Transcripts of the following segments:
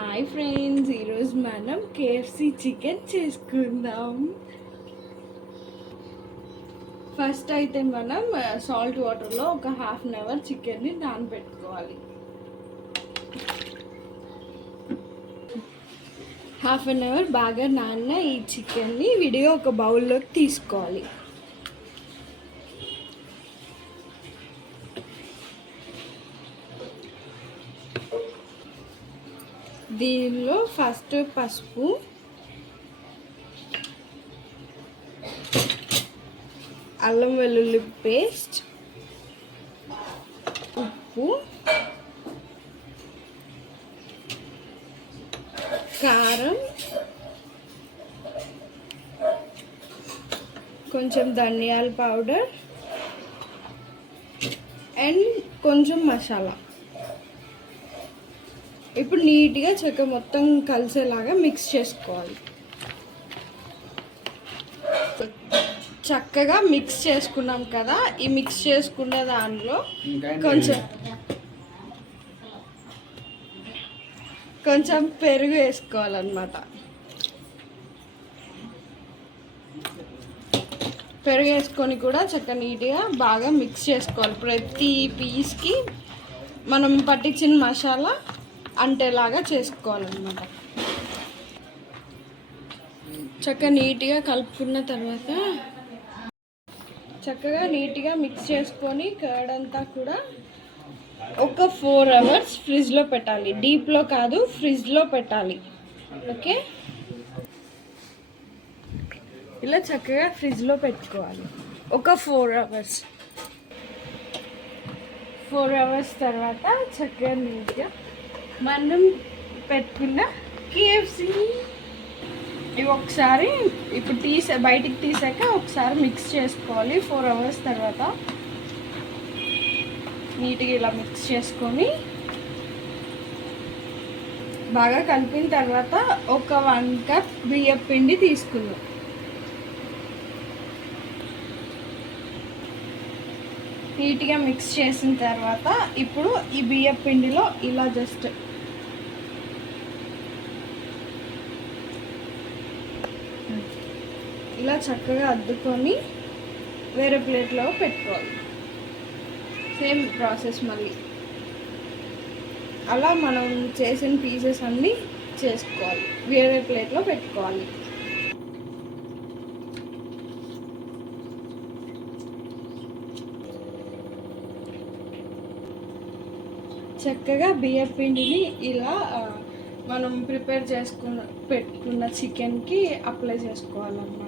Hi friends, ఈరోజు మనం KFC chicken చేసుకుందాం. ఫస్ట్ అయితే మనం సాల్ట్ వాటర్లో ఒక హాఫ్ అన్ అవర్ చికెన్ని నానబెట్టుకోవాలి. హాఫ్ అన్ అవర్ బాగా నాన్న ఈ చికెన్ని విడిగా ఒక బౌల్లోకి తీసుకోవాలి. దీనిలో ఫస్ట్ పసుపు, అల్లం వెల్లుల్లి పేస్ట్, ఉప్పు, కారం, కొంచెం ధనియాల పౌడర్ అండ్ కొంచెం మసాలా. ఇప్పుడు నీట్గా చెక్క మొత్తం కలిసేలాగా మిక్స్ చేసుకోవాలి. చక్కగా మిక్స్ చేసుకున్నాం కదా, ఈ మిక్స్ చేసుకున్న దానిలో కొంచెం పెరుగు వేసుకోవాలన్నమాట. పెరుగు వేసుకొని కూడా చక్కగా నీట్గా బాగా మిక్స్ చేసుకోవాలి. ప్రతి పీస్కి మనం పట్టించిన మసాలా అంటేలాగా చేసుకోవాలన్నమాట. చక్కగా నీట్గా కలుపుకున్న తర్వాత చక్కగా నీట్గా మిక్స్ చేసుకొని కర్డ్ అంతా కూడా ఒక 4 అవర్స్ ఫ్రిడ్జ్లో పెట్టాలి. డీప్లో కాదు, ఫ్రిడ్జ్లో పెట్టాలి. ఓకే, ఇలా చక్కగా ఫ్రిడ్జ్లో పెట్టుకోవాలి ఒక 4 అవర్స్. 4 అవర్స్ తర్వాత చక్కగా నీట్గా మనం పెట్టుకున్న కేఎఫ్సి ఇవి ఒకసారి ఇప్పుడు బయటికి తీసాక ఒకసారి మిక్స్ చేసుకోవాలి. 4 అవర్స్ తర్వాత నీట్గా ఇలా మిక్స్ చేసుకొని బాగా కలిపిన తర్వాత ఒక 1 కప్ బియ్యం పిండి తీసుకుందాం. నీట్గా మిక్స్ చేసిన తర్వాత ఇప్పుడు ఈ బియ్యం పిండిలో ఇలా జస్ట్ ఇలా చక్కగా అద్దుకొని వేరే ప్లేట్లో పెట్టుకోవాలి. సేమ్ ప్రాసెస్ మళ్ళీ అలా మనం చేసిన పీసెస్ అన్నీ చేసుకోవాలి, వేరే ప్లేట్లో పెట్టుకోవాలి. చక్కగా బియ్యం పిండిని ఇలా మనం ప్రిపేర్ పెట్టుకున్న చికెన్కి అప్లై చేసుకోవాలన్నమాట.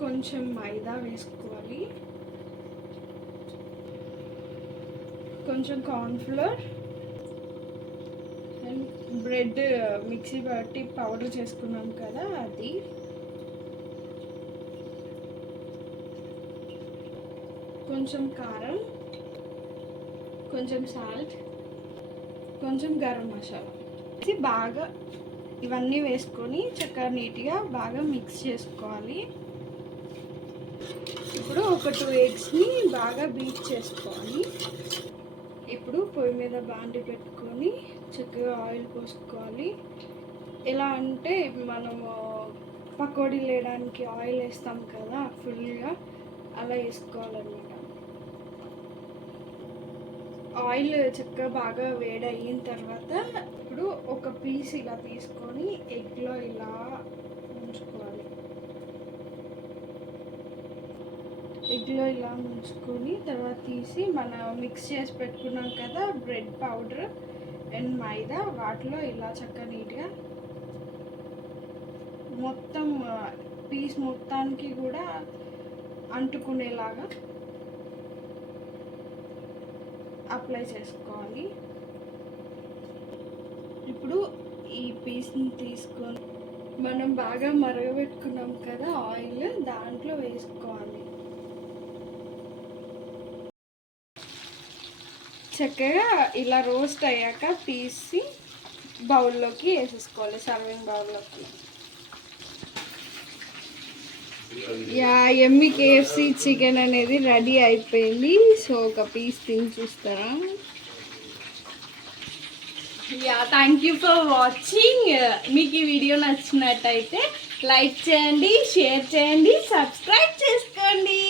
కొంచెం మైదా వేసుకోవాలి, కొంచెం కార్న్ఫ్లోర్ అండ్ బ్రెడ్ మిక్సీ బట్టి పౌడర్ చేసుకున్నాం కదా అది, కొంచెం కారం, కొంచెం సాల్ట్, కొంచెం గరం మసాలా బాగా ఇవన్నీ వేసుకొని చక్కగా నీట్గా బాగా మిక్స్ చేసుకోవాలి. ఇప్పుడు ఒక 2 ఎగ్స్ని బాగా బీట్ చేసుకోవాలి. ఇప్పుడు పొయ్యి మీద బాండి పెట్టుకొని చక్కగా ఆయిల్ పోసుకోవాలి. ఎలా అంటే మనము పకోడీలు వేయడానికి ఆయిల్ వేస్తాం కదా, ఫుల్గా అలా వేసుకోవాలన్నమాట. ఆయిల్ చక్కగా బాగా వేడి అయిన తర్వాత ఇప్పుడు ఒక పీస్ ఇలా తీసుకొని ఎగ్లో ఇలా ఉంచుకోవాలి. ఎగ్లో ఇలా ముంచుకొని తర్వాత తీసి మనం మిక్స్ చేసి పెట్టుకున్నాం కదా బ్రెడ్ పౌడర్ అండ్ మైదా, వాటిలో ఇలా చక్కగా నీట్గా మొత్తం పీస్ మొత్తానికి కూడా అంటుకునేలాగా అప్లై చేసుకోవాలి. ఇప్పుడు ఈ పీస్ని తీసుకొని మనం బాగా మరగబెట్టుకున్నాం కదా ఆయిల్, దాంట్లో వేసుకోవాలి. చక్కగా ఇలా రోస్ట్ అయ్యాక తీసి బౌల్లోకి వేసేసుకోవాలి, సర్వింగ్ బౌల్లోకి. యా ఎమ్మి కేఎఫ్సి చికెన్ అనేది రెడీ అయిపోయింది. సో ఒక పీస్ తిని చూస్తారా? Yeah thank you for watching. మీకు ఈ వీడియో నచ్చినట్టయితే లైక్ చేయండి, షేర్ చేయండి, సబ్స్క్రైబ్ చేసుకోండి.